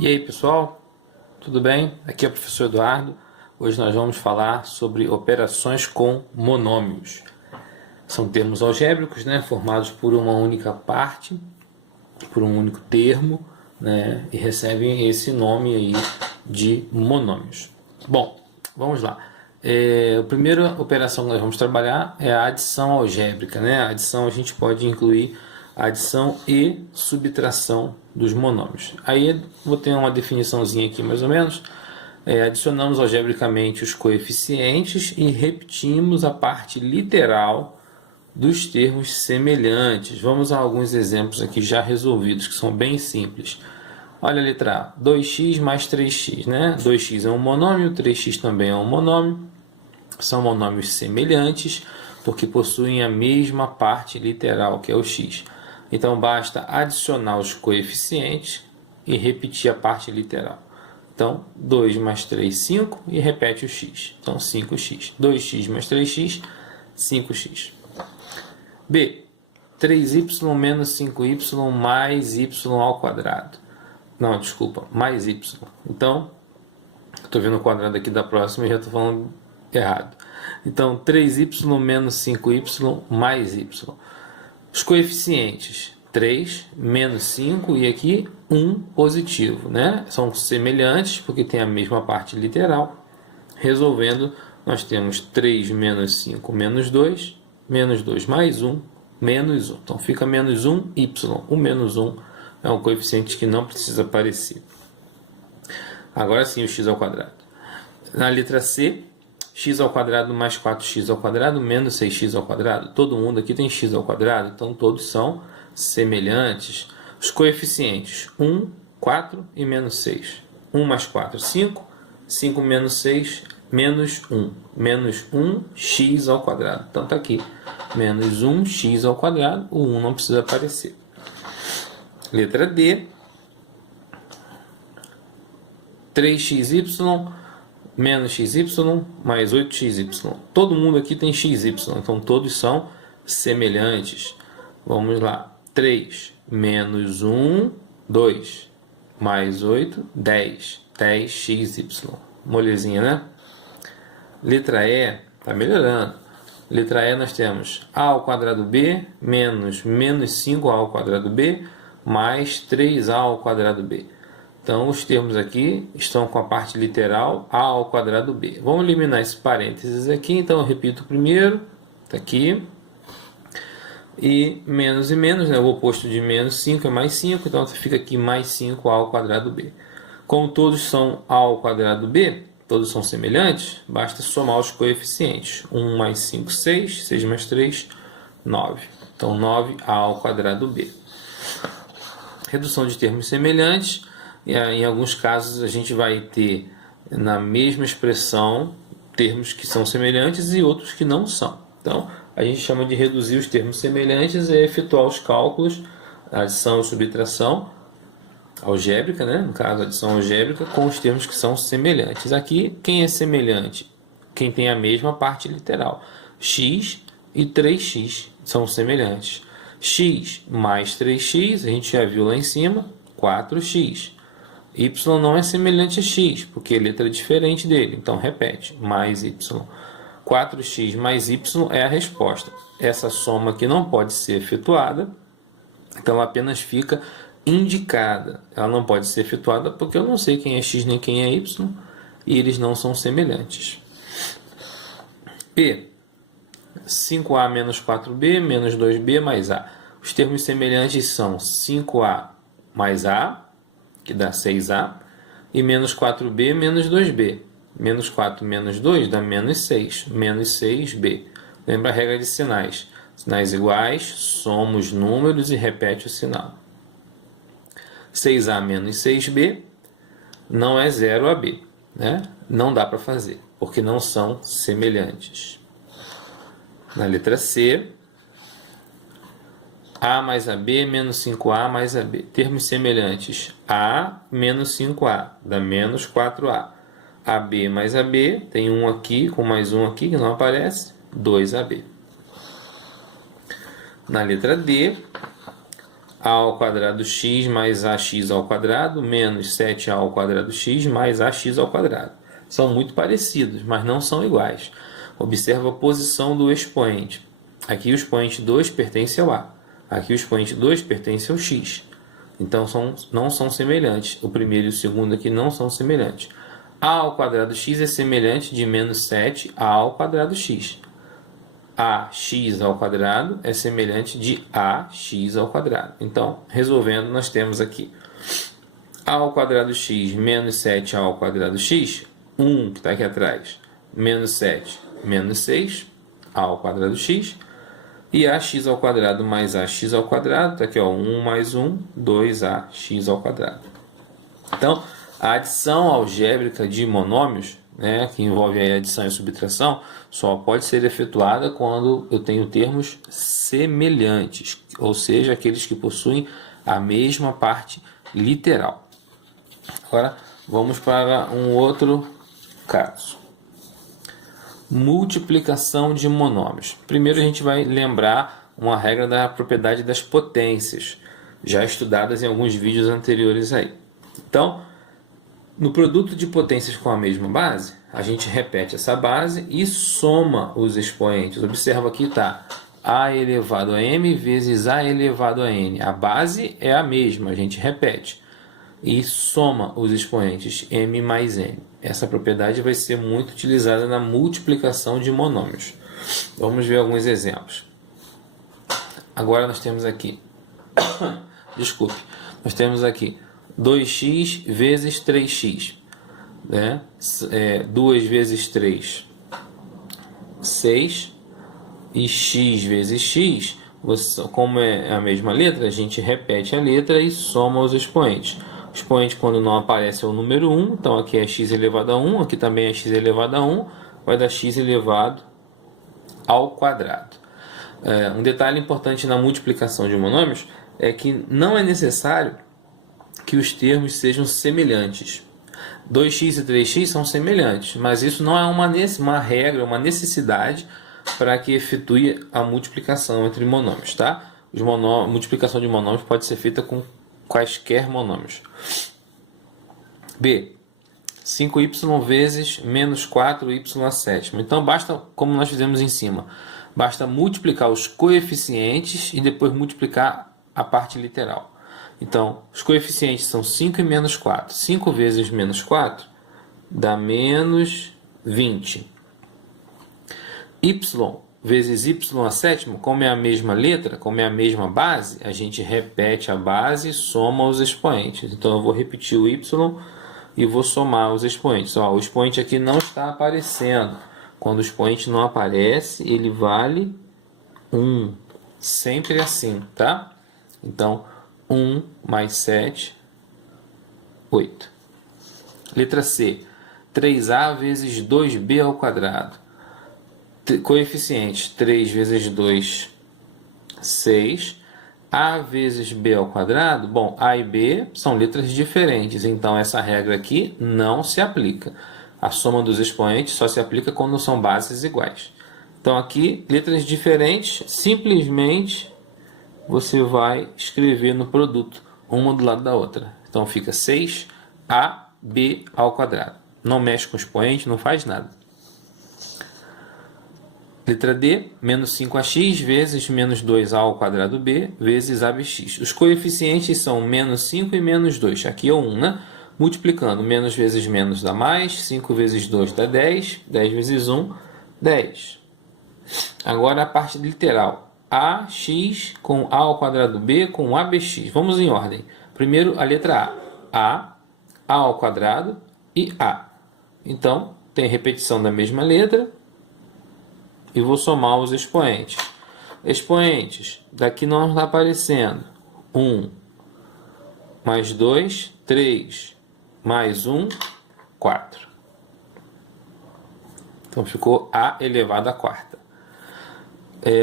E aí pessoal, tudo bem? Aqui é o professor Eduardo. Hoje nós vamos falar sobre operações com monômios. São termos algébricos, né, formados por uma única parte, por um único termo, né, e recebem esse nome aí de monômios. Bom, vamos lá. A primeira operação que nós vamos trabalhar é a adição algébrica, né? A adição a gente pode incluir a adição e subtração dos monômios. Aí vou ter uma definiçãozinha aqui mais ou menos. Adicionamos algebricamente os coeficientes e repetimos a parte literal dos termos semelhantes. Vamos a alguns exemplos aqui já resolvidos, que são bem simples. Olha a letra A, 2x mais 3x, né? 2x é um monômio, 3x também é um monômio. São monômios semelhantes, porque possuem a mesma parte literal, que é o x. Então, basta adicionar os coeficientes e repetir a parte literal. Então, 2 mais 3, 5, e repete o x. Então, 5x. 2x mais 3x, 5x. B, 3y menos 5y mais y ao quadrado. Não, desculpa, mais y. Então, estou vendo o quadrado aqui da próxima e já estou falando errado. Então, 3y menos 5y mais y. Os coeficientes, 3 menos 5 e aqui 1 positivo, né? São semelhantes porque tem a mesma parte literal. Resolvendo, nós temos 3 menos 5 menos 2 mais 1, menos 1. Então, fica menos 1y. O menos 1 é um coeficiente que não precisa aparecer. Agora sim, o x ao quadrado. Na letra C, x ao quadrado mais 4x ao quadrado menos 6x ao quadrado. Todo mundo aqui tem x ao quadrado, então todos são semelhantes. Os coeficientes 1, 4 e menos 6. 1 mais 4, 5. 5 menos 6, menos 1. Menos 1x ao quadrado. Então está aqui, menos 1x ao quadrado. O 1 não precisa aparecer. Letra D, 3xy menos xy mais 8xy. Todo mundo aqui tem xy, então todos são semelhantes. Vamos lá. 3 menos 1, 2, mais 8, 10. 10xy. Molezinha, né? Letra E, está melhorando. Letra E nós temos a ao quadrado b menos 5a ao quadrado b mais 3a ao quadrado b. Então, os termos aqui estão com a parte literal a ao quadrado b. Vamos eliminar esse parênteses aqui. Então, eu repito o primeiro. Está aqui. E menos, né? O oposto de menos 5 é mais 5. Então, fica aqui mais 5a ao quadrado b. Como todos são a ao quadrado b, todos são semelhantes, basta somar os coeficientes. 1 mais 5, 6. 6 mais 3, 9. Então, 9a ao quadrado b. Redução de termos semelhantes. Em alguns casos, a gente vai ter na mesma expressão termos que são semelhantes e outros que não são. Então, a gente chama de reduzir os termos semelhantes e efetuar os cálculos, adição e subtração algébrica, né? No caso, adição algébrica, com os termos que são semelhantes. Aqui, quem é semelhante? Quem tem a mesma parte literal. X e 3x são semelhantes. X mais 3x, a gente já viu lá em cima, 4x. Y não é semelhante a x, porque a letra é diferente dele. Então, repete, mais y. 4x mais y é a resposta. Essa soma aqui não pode ser efetuada, então ela apenas fica indicada. Ela não pode ser efetuada porque eu não sei quem é x nem quem é y, e eles não são semelhantes. P. 5a menos 4b menos 2b mais a. Os termos semelhantes são 5a mais a, que dá 6a, e menos 4b menos 2b. Menos 4 menos 2 dá menos 6. Menos 6b. Lembra a regra de sinais. Sinais iguais, soma os números e repete o sinal. 6a menos 6b não é 0ab. Né? Não dá para fazer, porque não são semelhantes. Na letra C, a mais ab menos 5a mais ab. Termos semelhantes. A menos 5a dá menos 4a. AB mais AB, tem um aqui com mais um aqui que não aparece, 2AB. Na letra D, a ao quadrado x mais ax ao quadrado menos 7a ao quadrado x mais ax ao quadrado. São muito parecidos, mas não são iguais. Observa a posição do expoente. Aqui o expoente 2 pertence ao a. Aqui o expoente 2 pertence ao x. Então não são semelhantes. O primeiro e o segundo aqui não são semelhantes. A ao quadrado x é semelhante de menos 7a ao quadrado x. Ax ao quadrado é semelhante de ax ao quadrado. Então, resolvendo, nós temos aqui a ao quadrado x menos 7a ao quadrado x, 1 que está aqui atrás, menos 7, menos 6, a ao quadrado x, e ax ao quadrado mais ax ao quadrado, está aqui, ó, 1 mais 1, 2ax ao quadrado. Então, a adição algébrica de monômios, né, que envolve a adição e subtração, só pode ser efetuada quando eu tenho termos semelhantes, ou seja, aqueles que possuem a mesma parte literal. Agora, vamos para um outro caso. Multiplicação de monômios. Primeiro a gente vai lembrar uma regra da propriedade das potências, já estudadas em alguns vídeos anteriores aí. Então, no produto de potências com a mesma base, a gente repete essa base e soma os expoentes. Observa aqui está a elevado a m vezes a elevado a n. A base é a mesma, a gente repete. E soma os expoentes m mais n. Essa propriedade vai ser muito utilizada na multiplicação de monômios. Vamos ver alguns exemplos. Agora nós temos aqui, desculpe, nós temos aqui 2x vezes 3x, né? 2 vezes 3, 6, e x vezes x, como é a mesma letra, a gente repete a letra e soma os expoentes. O expoente, quando não aparece, é o número 1, então aqui é x elevado a 1, aqui também é x elevado a 1, vai dar x elevado ao quadrado. Um detalhe importante na multiplicação de monômios é que não é necessário que os termos sejam semelhantes. 2x e 3x são semelhantes, mas isso não é uma regra, uma necessidade para que efetue a multiplicação entre monômios, tá? A multiplicação de monômios pode ser feita com quaisquer monômios. B. 5y vezes menos 4y a sétima. Então, basta, como nós fizemos em cima, basta multiplicar os coeficientes e depois multiplicar a parte literal. Então, os coeficientes são 5 e menos 4. 5 vezes menos 4 dá menos 20. Y vezes y a sétima, como é a mesma letra, como é a mesma base, a gente repete a base e soma os expoentes. Então, eu vou repetir o y e vou somar os expoentes. Ó, o expoente aqui não está aparecendo. Quando o expoente não aparece, ele vale 1. Sempre assim, tá? Então, 1 mais 7, 8. Letra C. 3a vezes 2b ao quadrado. Coeficientes 3 vezes 2, 6. A vezes b ao quadrado. Bom, a e b são letras diferentes, então essa regra aqui não se aplica. A soma dos expoentes só se aplica quando são bases iguais. Então aqui, letras diferentes, simplesmente você vai escrever no produto, uma do lado da outra. Então fica 6ab ao quadrado. Não mexe com o expoente, não faz nada. Letra D, menos 5ax vezes menos 2a ao quadrado b vezes abx. Os coeficientes são menos 5 e menos 2. Aqui é o 1, né? Multiplicando, menos vezes menos dá mais, 5 vezes 2 dá 10, 10 vezes 1, 10. Agora a parte literal. Ax com a ao quadrado b com abx. Vamos em ordem. Primeiro a letra A. A ao quadrado e A. Então, tem repetição da mesma letra. E vou somar os expoentes. Expoentes, daqui não está aparecendo. 1 mais 2, 3 mais 1, 4. Então ficou a elevado à quarta.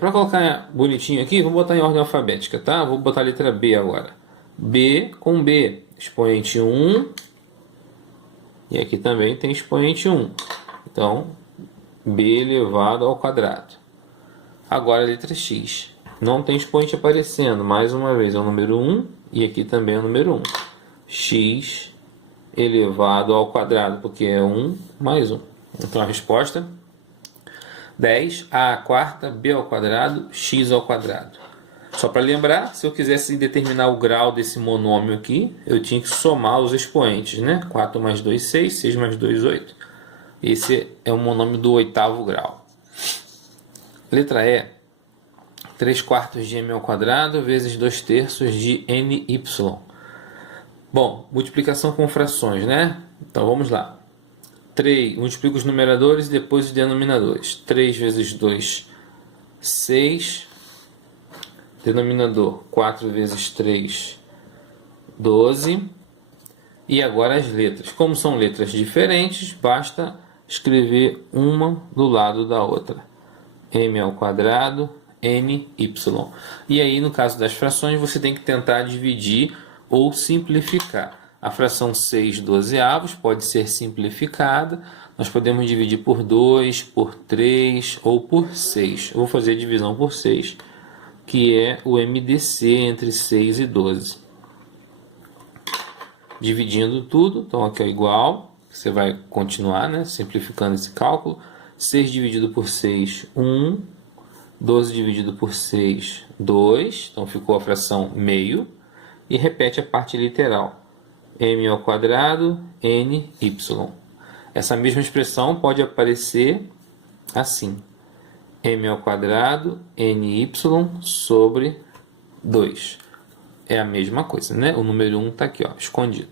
Para colocar bonitinho aqui, vou botar em ordem alfabética, tá? Vou botar a letra B agora. B com B, expoente 1. E aqui também tem expoente 1. Então, b elevado ao quadrado. Agora a letra x. não tem expoente aparecendo. Mais uma vez é o número 1 e aqui também é o número 1. X elevado ao quadrado, porque é 1 mais 1. Então a resposta 10a quarta b ao quadrado x ao quadrado. Só para lembrar, se eu quisesse determinar o grau desse monômio aqui, eu tinha que somar os expoentes, né? 4 mais 2, 6, 6 mais 2, 8. Esse é o monômio do oitavo grau. Letra E, 3 quartos de m ao quadrado vezes 2 terços de ny. Bom, multiplicação com frações, né? Então vamos lá. 3, multiplico os numeradores e depois os denominadores. 3 vezes 2, 6. Denominador 4 vezes 3, 12. E agora as letras. Como são letras diferentes, basta escrever uma do lado da outra. M ao quadrado, ny. E aí, no caso das frações, você tem que tentar dividir ou simplificar. A fração 6 dozeavos pode ser simplificada. Nós podemos dividir por 2, por 3 ou por 6. Eu vou fazer a divisão por 6, que é o MDC entre 6 e 12. Dividindo tudo, então aqui é igual, você vai continuar, né, simplificando esse cálculo. 6 dividido por 6, 1. 12 dividido por 6, 2. Então ficou a fração meio. E repete a parte literal. M ao quadrado, ny. Essa mesma expressão pode aparecer assim. M ao quadrado, ny sobre 2. É a mesma coisa, né? O número 1 está aqui, ó, escondido.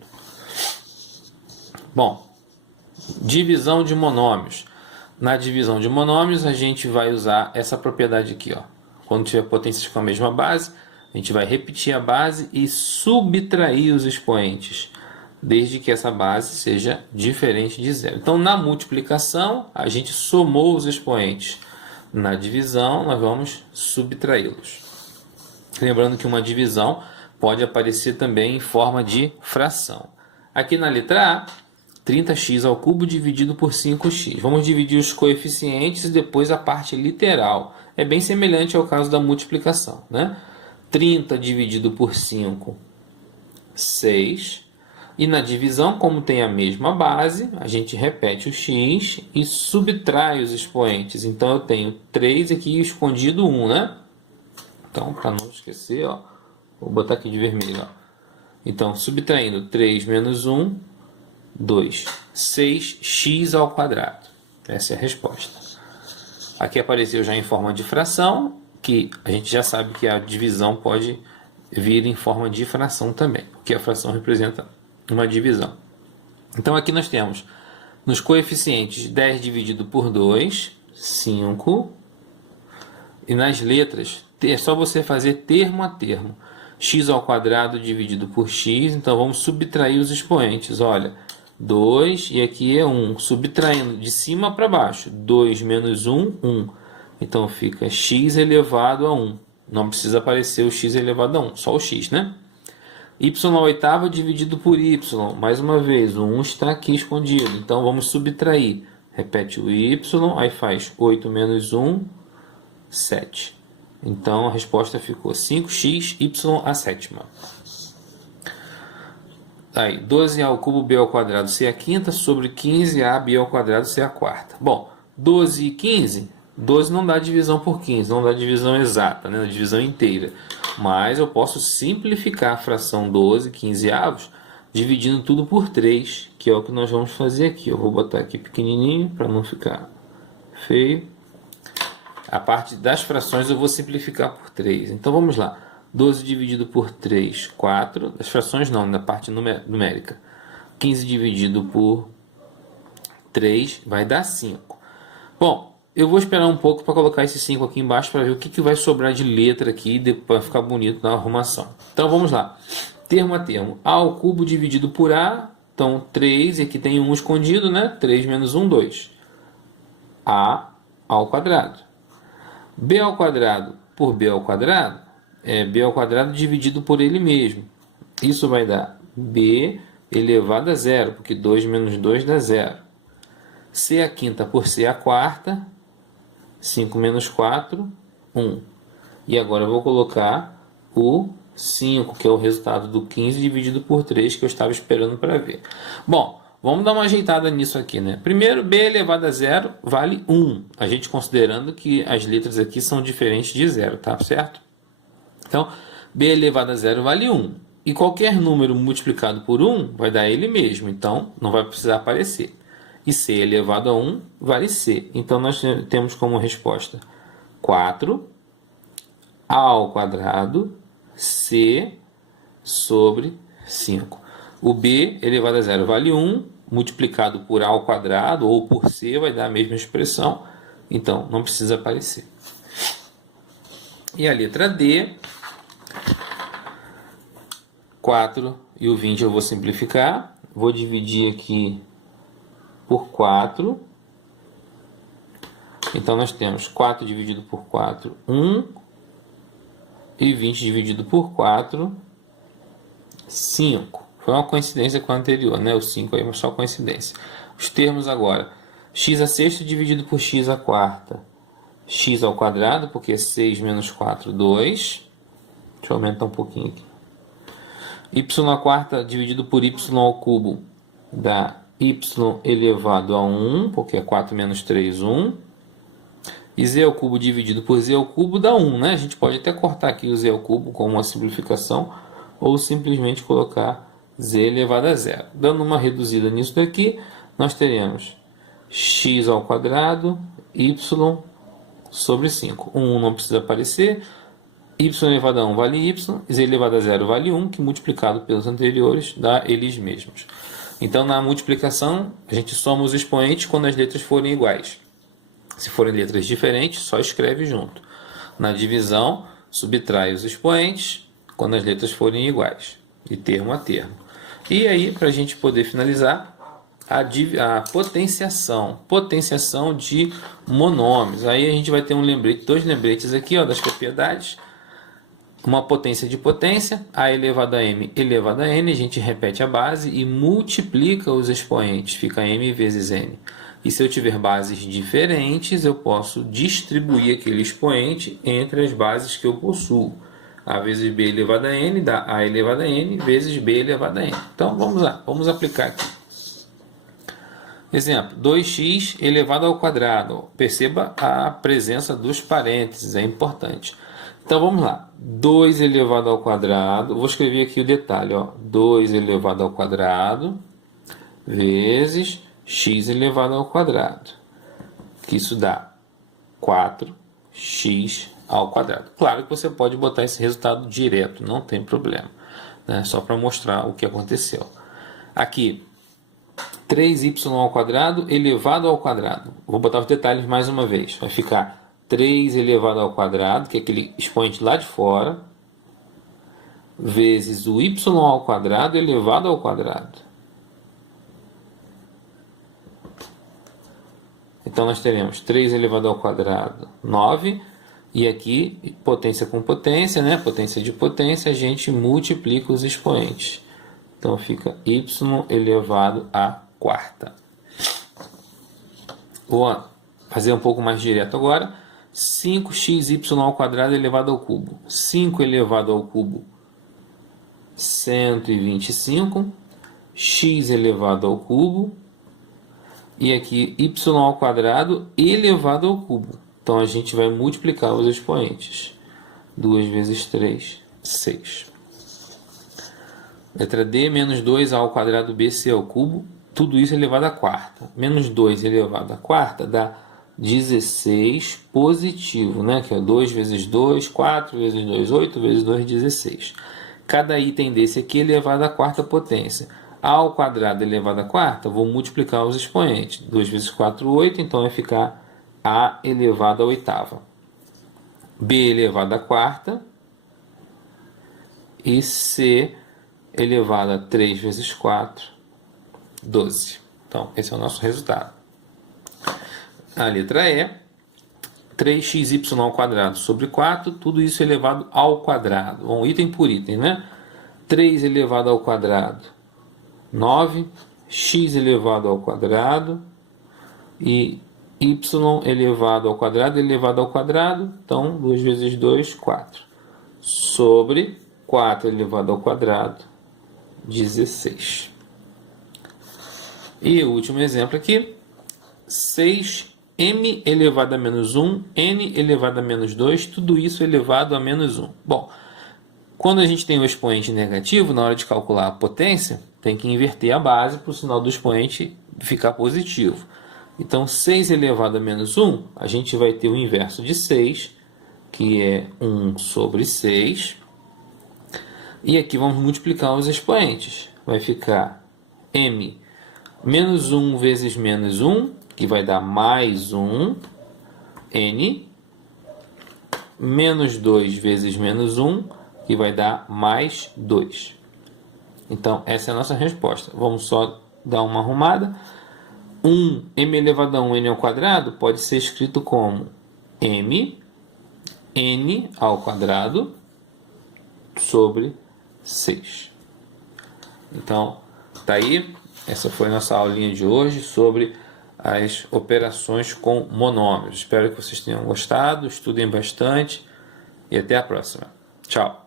Bom, divisão de monômios. Na divisão de monômios, a gente vai usar essa propriedade aqui, ó. Quando tiver potências com a mesma base, a gente vai repetir a base e subtrair os expoentes, desde que essa base seja diferente de zero. Então, na multiplicação, a gente somou os expoentes. Na divisão, nós vamos subtraí-los. Lembrando que uma divisão pode aparecer também em forma de fração. Aqui na letra A, 30x ao cubo dividido por 5x. Vamos dividir os coeficientes e depois a parte literal. É bem semelhante ao caso da multiplicação, né? 30 dividido por 5, 6. E na divisão, como tem a mesma base, a gente repete o x e subtrai os expoentes. Então eu tenho 3 aqui escondido 1, né? Então, para não esquecer, ó, vou botar aqui de vermelho. Ó. Então, subtraindo 3 menos 1, 2. 6x ao quadrado. Essa é a resposta. Aqui apareceu já em forma de fração, que a gente já sabe que a divisão pode vir em forma de fração também, porque a fração representa uma divisão. Então aqui nós temos nos coeficientes 10 dividido por 2, 5. E nas letras, é só você fazer termo a termo. X ao quadrado dividido por x, então vamos subtrair os expoentes. Olha, 2 e aqui é 1. Subtraindo de cima para baixo. 2 menos 1, 1. Então fica x elevado a 1. Não precisa aparecer o x elevado a 1, só o x, né? Y à oitava dividido por y. Mais uma vez, o 1 está aqui escondido. Então vamos subtrair. Repete o y, aí faz 8 menos 1, 7. Então a resposta ficou 5x y à sétima. Aí, 12a ao cubo b ao quadrado c à quinta sobre 15a b ao quadrado c à quarta. Bom, 12 e 15, 12 não dá divisão por 15, não dá divisão exata, né? Divisão inteira. Mas eu posso simplificar a fração 12 15avos dividindo tudo por 3, que é o que nós vamos fazer aqui. Eu vou botar aqui pequenininho para não ficar feio. A parte das frações eu vou simplificar por 3. Então vamos lá. 12 dividido por 3, 4. Das frações não, na parte numérica. 15 dividido por 3 vai dar 5. Bom, eu vou esperar um pouco para colocar esse 5 aqui embaixo para ver o que vai sobrar de letra aqui para ficar bonito na arrumação. Então vamos lá. Termo a termo. A ao cubo dividido por A. Então 3, e aqui tem 1 escondido, né? 3 menos 1, 2. A ao quadrado. B ao quadrado por B ao quadrado é B ao quadrado dividido por ele mesmo. Isso vai dar B elevado a zero, porque 2 menos 2 dá 0. C à quinta por C à quarta, 5 menos 4, 1. E agora eu vou colocar o 5, que é o resultado do 15 dividido por 3, que eu estava esperando para ver. Bom, vamos dar uma ajeitada nisso aqui, né? Primeiro, b elevado a zero vale 1. A gente considerando que as letras aqui são diferentes de zero, tá certo? Então, b elevado a zero vale 1. E qualquer número multiplicado por 1 vai dar ele mesmo, então não vai precisar aparecer. E c elevado a 1 vale c. Então, nós temos como resposta 4 ao quadrado c sobre 5. O b elevado a zero vale 1, multiplicado por a ao quadrado ou por c vai dar a mesma expressão, então não precisa aparecer. E a letra D, 4 e o 20 eu vou simplificar, vou dividir aqui por 4, então nós temos 4 dividido por 4, 1, e 20 dividido por 4, 5. Foi uma coincidência com a anterior, né? O 5 aí é só coincidência. Os termos agora. X a sexta dividido por x a quarta. X ao quadrado, porque 6 menos 4, 2. Deixa eu aumentar um pouquinho aqui. Y a quarta dividido por y ao cubo dá y elevado a 1, porque é 4 menos 3, 1. E z ao cubo dividido por z ao cubo dá 1, né? A gente pode até cortar aqui o z ao cubo como uma simplificação, ou simplesmente colocar z elevado a zero. Dando uma reduzida nisso daqui, nós teremos x ao quadrado, y sobre 5. 1 não precisa aparecer, y elevado a 1 vale y, z elevado a zero vale 1, que multiplicado pelos anteriores dá eles mesmos. Então, na multiplicação, a gente soma os expoentes quando as letras forem iguais. Se forem letras diferentes, só escreve junto. Na divisão, subtrai os expoentes quando as letras forem iguais, de termo a termo. E aí, para a gente poder finalizar, a potenciação. Potenciação de monômios. Aí a gente vai ter um lembrete, dois lembretes aqui, ó, das propriedades. Uma potência de potência, a elevado a m elevado a n, a gente repete a base e multiplica os expoentes, fica m vezes n. E se eu tiver bases diferentes, eu posso distribuir aquele expoente entre as bases que eu possuo. A vezes b elevado a n dá a elevado a n vezes b elevado a n. Então vamos lá, vamos aplicar aqui. Exemplo, 2x elevado ao quadrado. Perceba a presença dos parênteses, é importante. Então vamos lá, 2 elevado ao quadrado, vou escrever aqui o detalhe, ó, 2 elevado ao quadrado vezes x elevado ao quadrado, que isso dá 4x ao quadrado. Claro que você pode botar esse resultado direto, não tem problema, né? Só para mostrar o que aconteceu. Aqui, 3y ao quadrado elevado ao quadrado. Vou botar os detalhes mais uma vez, vai ficar 3 elevado ao quadrado, que é aquele expoente lá de fora, vezes o y ao quadrado elevado ao quadrado. Então, nós teremos 3 elevado ao quadrado, 9. E aqui, potência com potência, né? Potência de potência, a gente multiplica os expoentes. Então, fica y elevado à quarta. Vou fazer um pouco mais direto agora. 5xy ao quadrado elevado ao cubo. 5 elevado ao cubo, 125. X elevado ao cubo. E aqui y ao quadrado elevado ao cubo. Então, a gente vai multiplicar os expoentes. 2 vezes 3, 6. Letra D, menos 2 ao quadrado bc ao cubo. Tudo isso elevado à quarta. Menos 2 elevado à quarta dá 16 positivo, né? Que é 2 vezes 2, 4 vezes 2, 8 vezes 2, 16. Cada item desse aqui é elevado à quarta potência. A ao quadrado elevado à quarta, vou multiplicar os expoentes. 2 vezes 4, 8, então vai ficar A elevado à oitava. B elevado à quarta. E C elevado a 3 vezes 4, 12. Então, esse é o nosso resultado. A letra E, 3xy ao quadrado sobre 4, tudo isso elevado ao quadrado. Bom, item por item, né? 3 elevado ao quadrado, 9. X elevado ao quadrado. E y elevado ao quadrado, então 2 vezes 2, 4. Sobre 4 elevado ao quadrado, 16. E o último exemplo aqui, 6m elevado a menos 1, n elevado a menos 2, tudo isso elevado a menos 1. Bom, quando a gente tem o expoente negativo, na hora de calcular a potência, tem que inverter a base para o sinal do expoente ficar positivo. Então, 6 elevado a menos 1, a gente vai ter o inverso de 6, que é 1 sobre 6. E aqui vamos multiplicar os expoentes. Vai ficar m menos 1 vezes menos 1, que vai dar mais 1, n, menos 2 vezes menos 1, que vai dar mais 2. Então, essa é a nossa resposta. Vamos só dar uma arrumada. 1m elevado a 1, n ao quadrado, pode ser escrito como m, n ao quadrado, sobre 6. Então, tá aí. Essa foi a nossa aulinha de hoje sobre as operações com monômios. Espero que vocês tenham gostado, estudem bastante e até a próxima. Tchau!